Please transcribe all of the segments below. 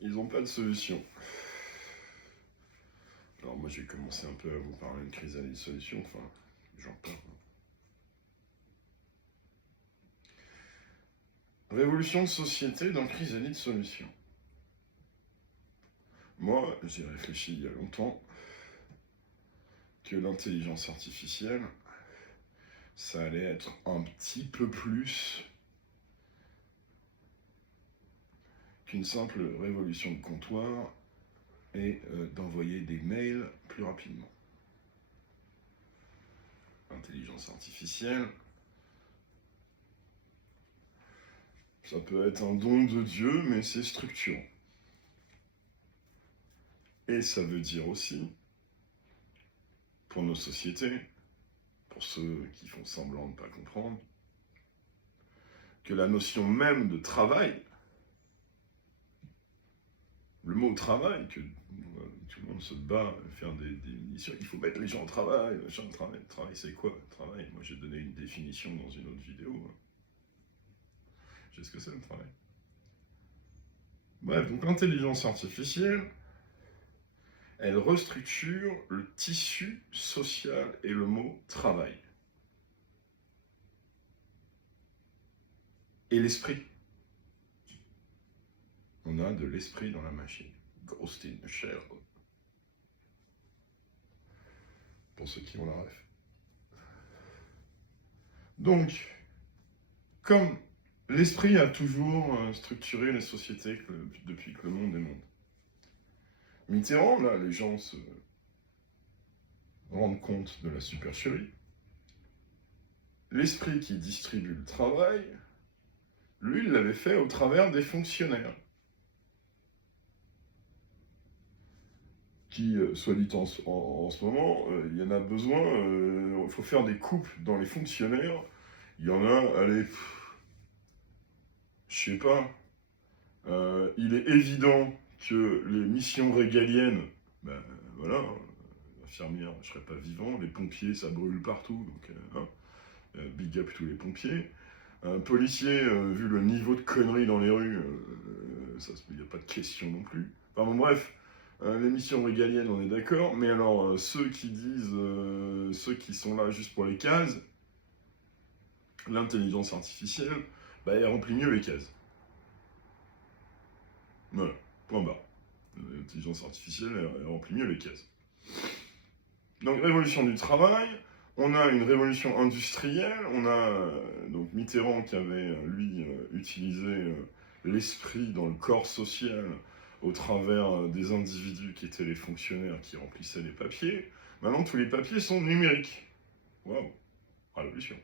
Ils n'ont pas de solution. Alors moi j'ai commencé un peu à vous parler de chrysalide solution, enfin, j'en parle. Révolution de société dans chrysalide solution. Moi, j'ai réfléchi il y a longtemps que l'intelligence artificielle, ça allait être un petit peu plus qu'une simple révolution de comptoir et d'envoyer des mails plus rapidement. L'intelligence artificielle, ça peut être un don de Dieu, mais c'est structurant. Et ça veut dire aussi, pour nos sociétés, pour ceux qui font semblant de ne pas comprendre, que la notion même de travail, le mot travail, que tout le monde se bat à faire des missions, il faut mettre les gens au travail, travail c'est quoi travail? Moi j'ai donné une définition dans une autre vidéo. Je sais ce que c'est le travail. Bref, donc l'intelligence artificielle, elle restructure le tissu social et le mot travail. Et l'esprit. On a de l'esprit dans la machine. Ghost in the shell. Pour ceux qui ont la ref. Donc, comme l'esprit a toujours structuré les sociétés depuis que le monde est monde. Mitterrand, là, les gens se rendent compte de la supercherie. L'esprit qui distribue le travail, lui, il l'avait fait au travers des fonctionnaires. Qui, soit dit en ce moment, il y en a besoin, il faut faire des coupes dans les fonctionnaires. Il y en a, allez, je sais pas, il est évident que les missions régaliennes, ben voilà, infirmière, je serais pas vivant, les pompiers, ça brûle partout, donc big up tous les pompiers. Un policier, vu le niveau de conneries dans les rues, il n'y a pas de question non plus. Enfin bon, bref, les missions régaliennes, on est d'accord, mais alors ceux qui disent, ceux qui sont là juste pour les cases, l'intelligence artificielle, bah, elle remplit mieux les cases. Voilà, point barre. L'intelligence artificielle, elle remplit mieux les cases. Donc, révolution du travail, on a une révolution industrielle, on a donc Mitterrand qui avait, lui, utilisé l'esprit dans le corps social au travers des individus qui étaient les fonctionnaires qui remplissaient les papiers. Maintenant, tous les papiers sont numériques. Waouh, révolution.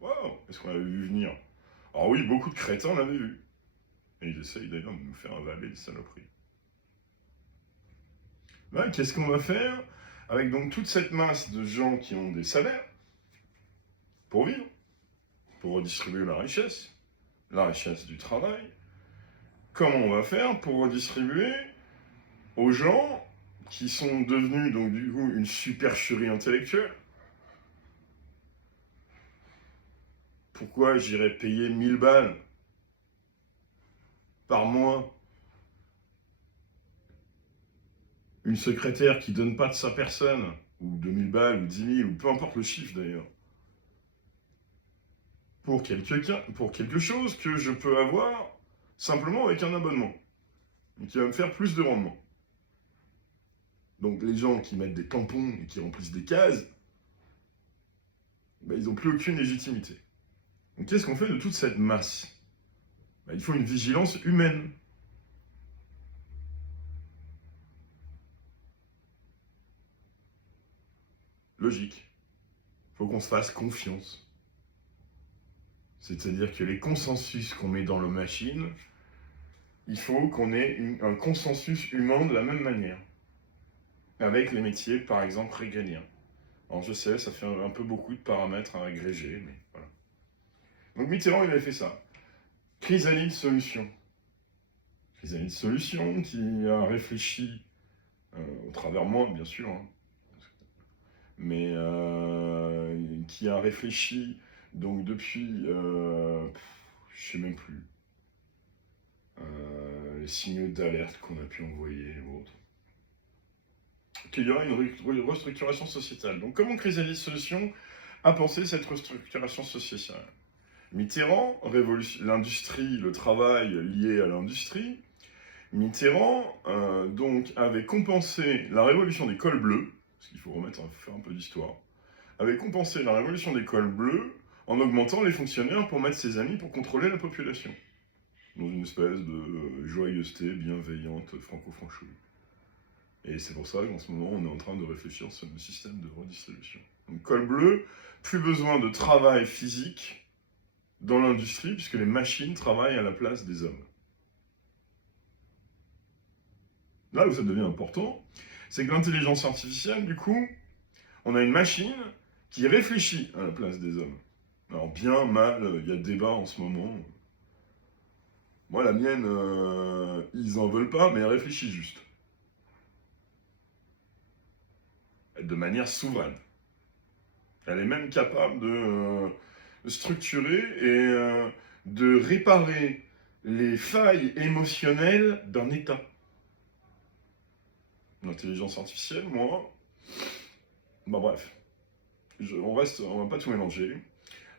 Waouh, est-ce qu'on l'avait vu venir? Alors oui, beaucoup de crétins l'avaient vu. Et ils essayent d'ailleurs de nous faire avaler des saloperies. Là, qu'est-ce qu'on va faire avec donc toute cette masse de gens qui ont des salaires pour vivre, pour redistribuer la richesse du travail? Comment on va faire pour redistribuer aux gens qui sont devenus donc du coup une supercherie intellectuelle? Pourquoi j'irais payer 1000 balles par mois une secrétaire qui donne pas de sa personne, ou 2000 balles, ou 10 000, ou peu importe le chiffre d'ailleurs, pour quelque chose que je peux avoir simplement avec un abonnement, et qui va me faire plus de rendement. Donc les gens qui mettent des tampons et qui remplissent des cases, ben, ils n'ont plus aucune légitimité. Donc qu'est-ce qu'on fait de toute cette masse? Ben, il faut une vigilance humaine. Logique. Il faut qu'on se fasse confiance. C'est-à-dire que les consensus qu'on met dans nos machines, il faut qu'on ait un consensus humain de la même manière. Avec les métiers, par exemple, régaliens. Alors je sais, ça fait un peu beaucoup de paramètres à agréger, mais voilà. Donc Mitterrand, il avait fait ça. Chrysalide solution. Chrysalide solution qui a réfléchi, au travers moi, bien sûr, hein, mais qui a réfléchi donc depuis, je sais même plus, signaux d'alerte qu'on a pu envoyer ou autre. Qu'il y aura une restructuration sociétale. Donc comment Chrysalis Solutions a pensé cette restructuration sociétale? Mitterrand, l'industrie, le travail lié à l'industrie, Mitterrand donc avait compensé la révolution des cols bleus, parce qu'il faut faire un peu d'histoire, avait compensé la révolution des cols bleus en augmentant les fonctionnaires pour mettre ses amis pour contrôler la population, dans une espèce de joyeuseté bienveillante franco-franchouille. Et c'est pour ça qu'en ce moment, on est en train de réfléchir sur le système de redistribution. Donc col bleu, plus besoin de travail physique dans l'industrie, puisque les machines travaillent à la place des hommes. Là où ça devient important, c'est que l'intelligence artificielle, du coup, on a une machine qui réfléchit à la place des hommes. Alors bien, mal, il y a débat en ce moment. Moi, la mienne, ils en veulent pas, mais elle réfléchit juste. De manière souveraine. Elle est même capable de structurer et de réparer les failles émotionnelles d'un État. L'intelligence artificielle, moi... Bah bref, on va pas tout mélanger.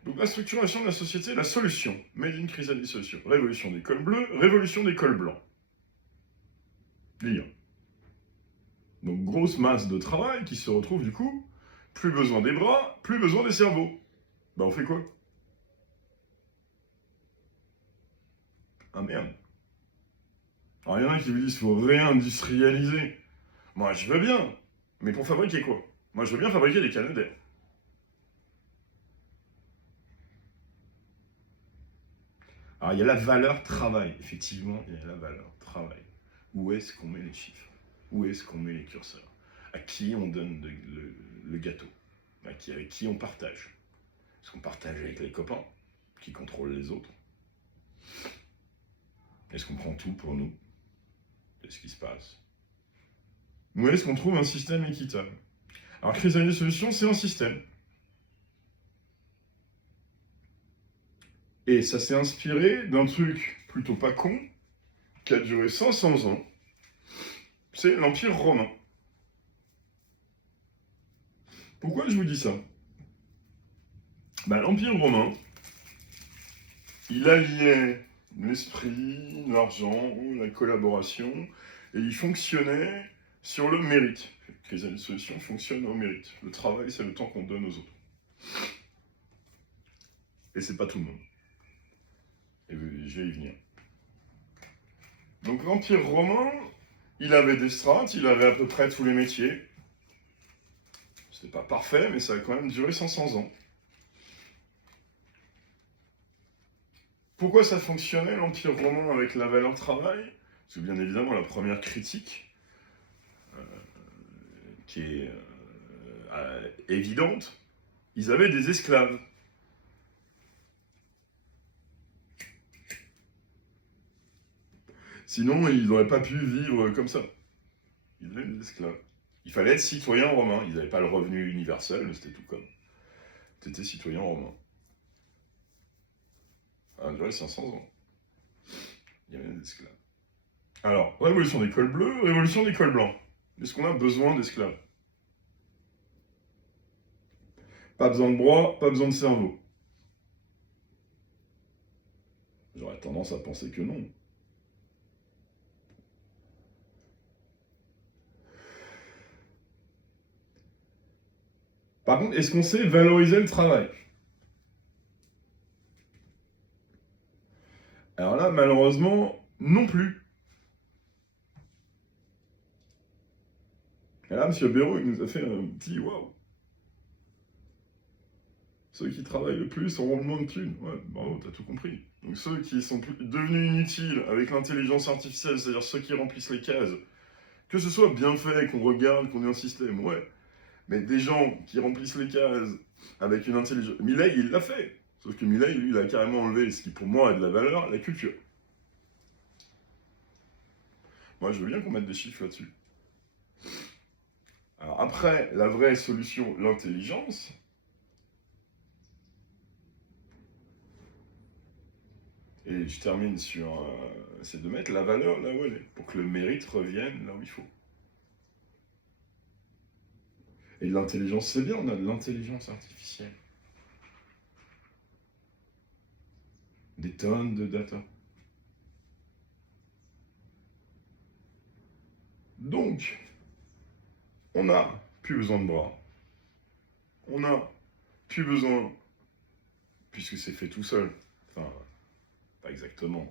Donc la structuration de la société, la solution. Made in Chrysalis Solutions. Révolution des cols bleus, révolution des cols blancs. Lire. Donc grosse masse de travail qui se retrouve du coup, plus besoin des bras, plus besoin des cerveaux. Bah on fait quoi? Ah merde. Alors il y en a qui vous disent qu'il faut réindustrialiser. Moi je veux bien, mais pour fabriquer quoi? Moi je veux bien fabriquer des Canadair. Alors il y a la valeur travail, effectivement, il y a la valeur travail. Où est-ce qu'on met les chiffres? Où est-ce qu'on met les curseurs? À qui on donne le gâteau? Avec qui on partage? Est-ce qu'on partage avec les copains qui contrôlent les autres? Est-ce qu'on prend tout pour nous? Qu'est-ce qui se passe? Où est-ce qu'on trouve un système équitable? Alors Chrysalis Solutions, c'est un système. Et ça s'est inspiré d'un truc plutôt pas con, qui a duré 500 ans. C'est l'Empire romain. Pourquoi je vous dis ça? L'Empire romain, il alliait l'esprit, l'argent, la collaboration, et il fonctionnait sur le mérite. Chrysalis Solutions fonctionne au mérite. Le travail, c'est le temps qu'on donne aux autres. Et c'est pas tout le monde. Et je vais y venir. Donc l'Empire romain, il avait des strates, il avait à peu près tous les métiers. C'était pas parfait, mais ça a quand même duré 500 ans. Pourquoi ça fonctionnait, l'Empire romain, avec la valeur travail? Parce que bien évidemment, la première critique, qui est évidente, ils avaient des esclaves. Sinon, ils n'auraient pas pu vivre comme ça. Ils avaient des esclaves. Il fallait être citoyen romain. Ils n'avaient pas le revenu universel, c'était tout comme. Tu étais citoyen romain. Ça a duré 500 ans. Il y avait des esclaves. Alors, révolution des cols bleus, révolution des cols blancs. Est-ce qu'on a besoin d'esclaves? Pas besoin de bras, pas besoin de cerveau. J'aurais tendance à penser que non. Par contre, est-ce qu'on sait valoriser le travail? Alors là, malheureusement, non plus. Et là, M. Béraud, il nous a fait un petit waouh. Ceux qui travaillent le plus auront le moins de thunes. Ouais, bravo, t'as tout compris. Donc ceux qui sont devenus inutiles avec l'intelligence artificielle, c'est-à-dire ceux qui remplissent les cases, que ce soit bien fait, qu'on regarde, qu'on ait un système, ouais. Mais des gens qui remplissent les cases avec une intelligence... Milei, il l'a fait. Sauf que Milei, lui, il a carrément enlevé, ce qui pour moi a de la valeur, la culture. Moi, je veux bien qu'on mette des chiffres là-dessus. Alors après, la vraie solution, l'intelligence, Et je termine sur... c'est de mettre la valeur là où elle est, pour que le mérite revienne là où il faut. Et l'intelligence, c'est bien, on a de l'intelligence artificielle. Des tonnes de data. Donc, on n'a plus besoin de bras. On n'a plus besoin, puisque c'est fait tout seul. Enfin, pas exactement.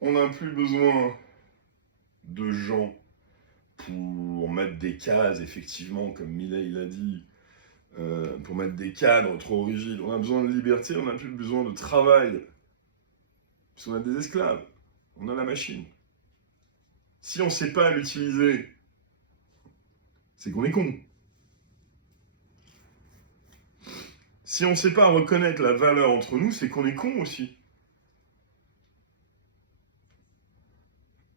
On n'a plus besoin de gens pour mettre des cases, effectivement, comme Milei l'a dit, pour mettre des cadres trop rigides. On a besoin de liberté, on n'a plus besoin de travail. Parce qu'on a des esclaves, on a la machine. Si on ne sait pas l'utiliser, c'est qu'on est con. Si on ne sait pas reconnaître la valeur entre nous, c'est qu'on est con aussi.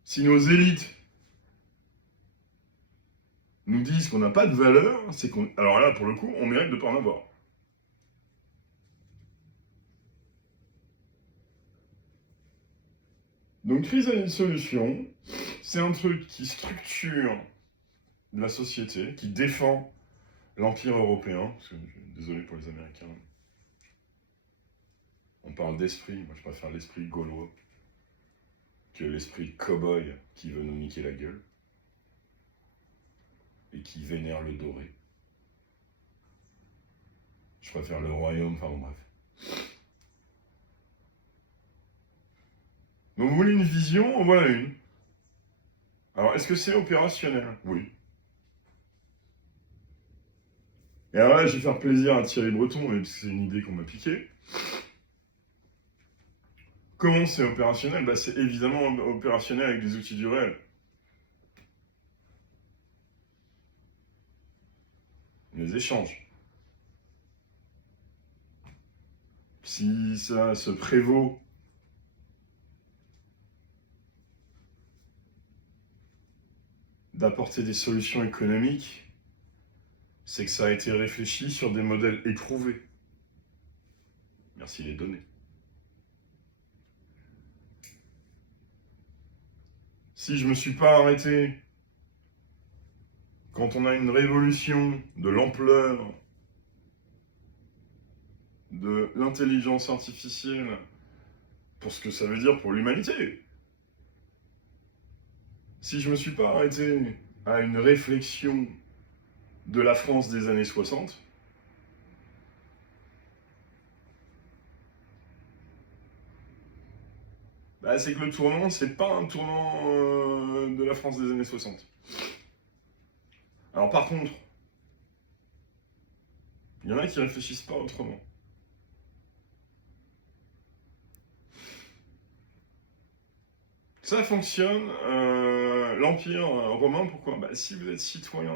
Si nos élites nous disent qu'on n'a pas de valeur, c'est qu'on... Alors là, pour le coup, on mérite de ne pas en avoir. Donc, crise à une solution, c'est un truc qui structure la société, qui défend l'Empire européen, parce que, désolé pour les Américains, on parle d'esprit, moi je préfère l'esprit gaulois que l'esprit cow-boy qui veut nous niquer la gueule et qui vénère le doré. Je préfère le royaume, enfin bon bref. Donc vous voulez une vision, en voilà une. Alors est-ce que c'est opérationnel? Oui. Et alors là, je vais faire plaisir à Thierry Breton, même si c'est une idée qu'on m'a piquée. Comment c'est opérationnel? Bah, c'est évidemment opérationnel avec des outils du réel. Les échanges. Si ça se prévaut d'apporter des solutions économiques, c'est que ça a été réfléchi sur des modèles éprouvés. Merci les données. Si je ne me suis pas arrêté quand on a une révolution de l'ampleur de l'intelligence artificielle pour ce que ça veut dire pour l'humanité, si je ne me suis pas arrêté à une réflexion de la France des années 60, bah, c'est que le tournant, c'est pas un tournant de la France des années 60. Alors par contre, il y en a qui réfléchissent pas autrement. Ça fonctionne, l'Empire romain, pourquoi? Bah, si vous êtes citoyen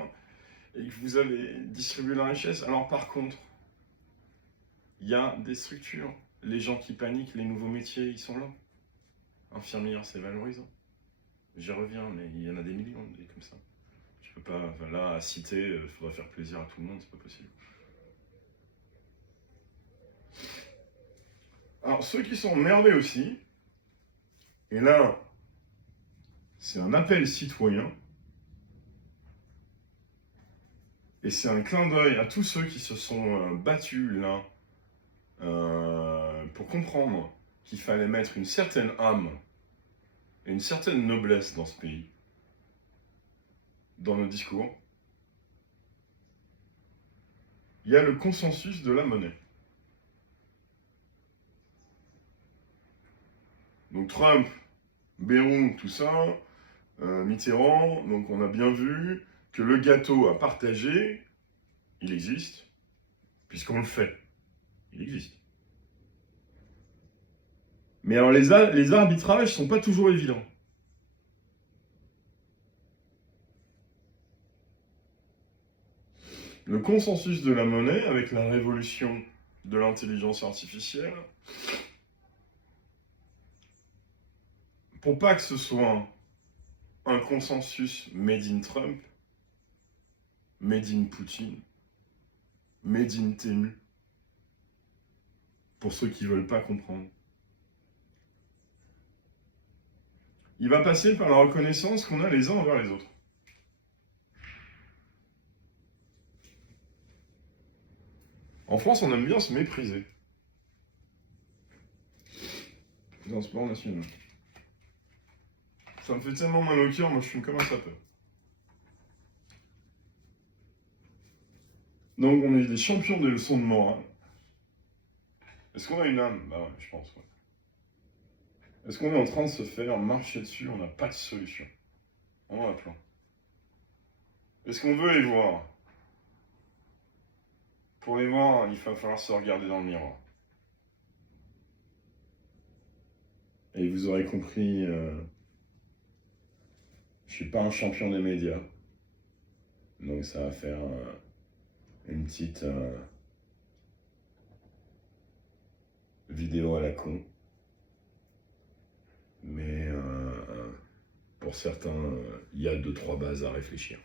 et que vous avez distribué la richesse, alors par contre, il y a des structures. Les gens qui paniquent, les nouveaux métiers, ils sont là. Infirmière, c'est valorisant. J'y reviens, mais il y en a des millions des comme ça. Je peux pas, enfin, là, à citer, il faudrait faire plaisir à tout le monde, c'est pas possible. Alors, ceux qui sont emmerdés aussi, et là, c'est un appel citoyen, et c'est un clin d'œil à tous ceux qui se sont battus là, pour comprendre qu'il fallait mettre une certaine âme et une certaine noblesse dans ce pays, dans nos discours. Il y a le consensus de la monnaie. Donc Trump, Bayrou, tout ça, Mitterrand, donc on a bien vu que le gâteau à partager, il existe, puisqu'on le fait. Il existe. Mais alors les arbitrages ne sont pas toujours évidents. Le consensus de la monnaie, avec la révolution de l'intelligence artificielle, pour pas que ce soit un consensus made in Trump, made in Poutine, made in Temu, pour ceux qui ne veulent pas comprendre. il va passer par la reconnaissance qu'on a les uns envers les autres. En France, on aime bien se mépriser. Dans le sport national. Ça me fait tellement mal au cœur, moi je fume comme un sapeur. Donc on est des champions des leçons de morale. Est-ce qu'on a une âme? Bah ouais, je pense. Ouais. Est-ce qu'on est en train de se faire marcher dessus? On n'a pas de solution. On a un plan. Est-ce qu'on veut les voir? Pour les voir, il va falloir se regarder dans le miroir. Et vous aurez compris, je suis pas un champion des médias. Donc ça va faire une petite vidéo à la con. Mais pour certains, il y a 2-3 bases à réfléchir.